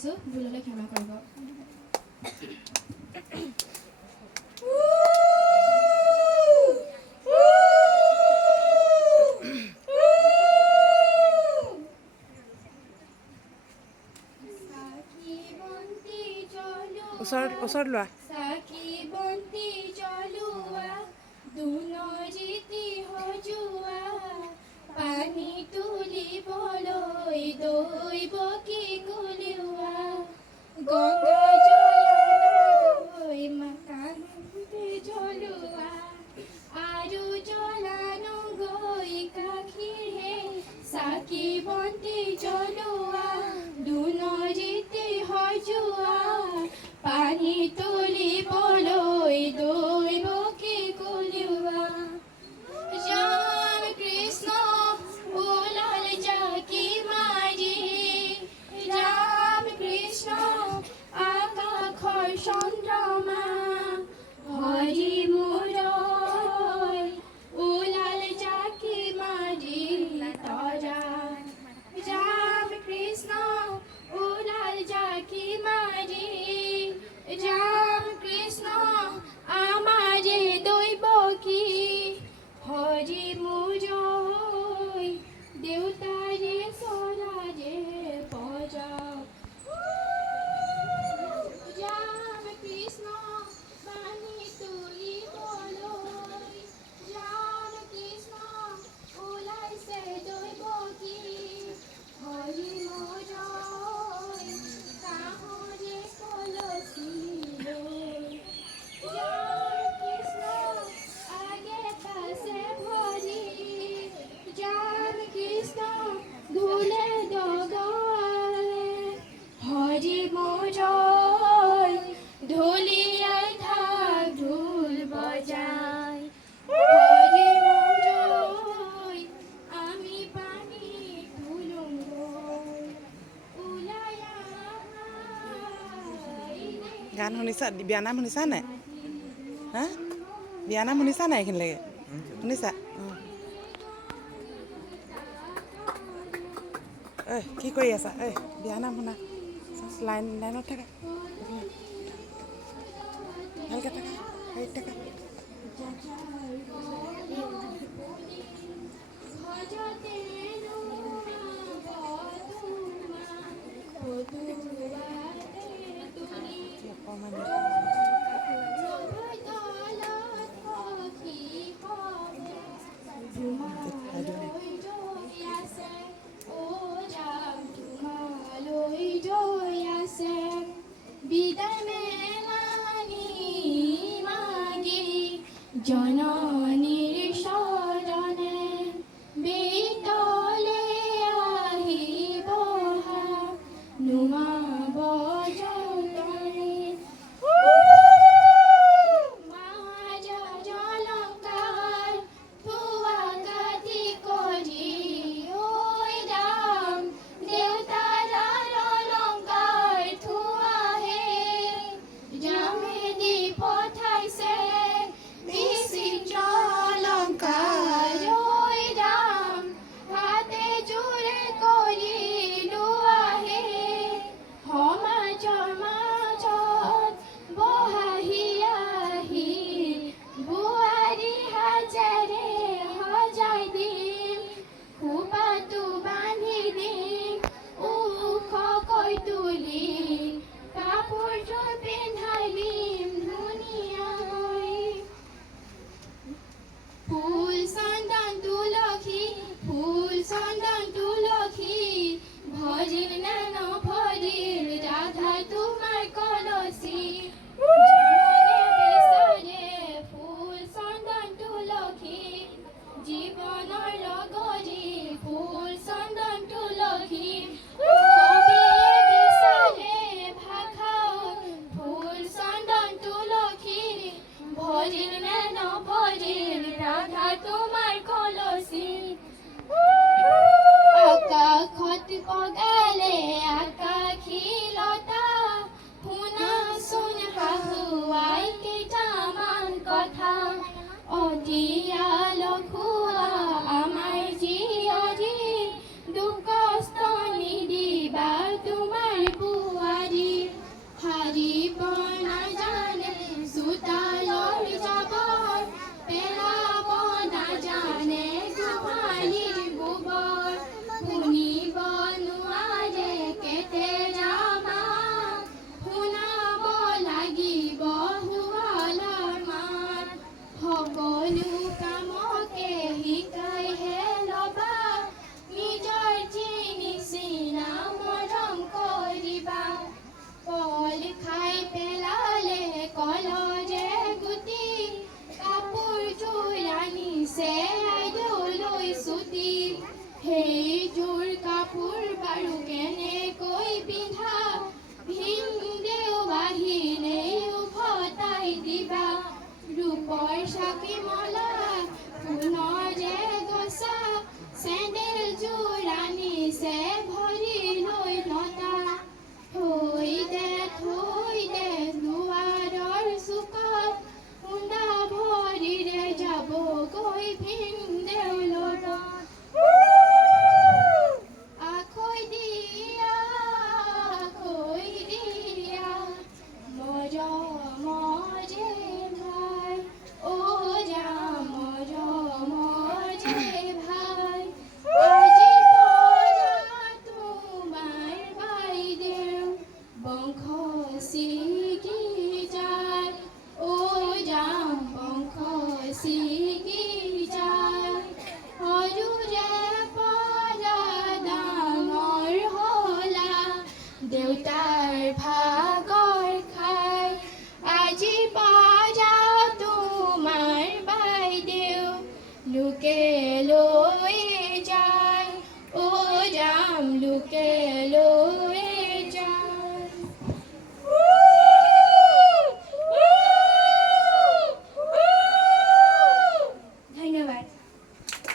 কৰিছোঁ, ভুল হ'লে ক্ষমা কৰিব। ওচৰত লোৱা। চাকি বন্তি জ্বলোৱা, দুনজিতি সজোৱা, পানী তুলিবলৈ দৈৱকী কলিওৱা, গংগা জলনগৈ মাকান্তি জ্বলোৱা, আৰু জলানগৈ কাষীৰে চাকি বন্তি জ্বলোৱা, দুনজিতি সজোৱা, পানী তুলিবলৈ দৈৱকী কলিওৱা। ৰাম কৃষ্ণ ওলাল জাকি মাৰি, ৰাম কৃষ্ণ আকাশৰ চন্দ্ৰমা, হৰি মূৰৈ ওলাল জাকি মাৰি তৰা। ৰাম কৃষ্ণ ওলাল জাকি মাৰি, ৰাম কৃষ্ণ আমাৰে দৈৱকী, হৰি মূৰৈ দেউতাৰে চৰাৰে বজা। ৰাম কৃষ্ণ পানী তুলিবলৈ, ৰাম কৃষ্ণ ওলাইছে দৈৱকী, হৰি মূৰৈ কাঁহৰে কলচী লৈ। ৰাম কৃষ্ণ আগে পাছে ভৰি, ৰাম কৃষ্ণ ঢোলে ডগাৰে, হৰি মূৰৈ ঢুলিয়াই থাক ঢোল বজাই, হৰি মূৰৈ আমি পানী তুলোঁগৈ, ওলাই গান শুনিছা? বিয়ানাম শুনিছা নাই? হা? বিয়ানাম শুনিছা নাই এইখিনিলৈকে? শুনিছা? ঐ কি কৰি আছা? বিয়ানাম শুনা। লাইনত থাকা, ভালকৈ থাকা, হেৰিত থাকা। জননীৰ শৰণে বিতলে আহিব নুমাব যতনে, মায়া জলংকাৰ থোৱা কাটি কৰি, ঐ ৰাম দেউতাৰ অলংকাৰ থোৱাহে, ৰামে দি পঠাইছে বিচিত্ৰ অলংকাৰ, ঐ ৰাম হাতে জোৰে কৰি লোৱাহে, দিবা ৰূপৰ চাকি মলা সোণৰে গছা চেন্দেল যোৰা নিছে ভৰি লৈ লতা থৈ দে দুৱাৰৰ চুকত খুন্দা ভৰিৰে যাবগৈ ভিনদেউ লগত আখৈ দিয়া মৰমৰে ভাই অ ৰাম মৰমৰে ভাই আজিৰ পৰা তোমাৰ বাইদেউ বংশ ছিগি যায় অ ৰাম বংশ ছিগি যায় সৰুৰে পৰা ডাঙৰ হ'লা দেউতাৰ ভাই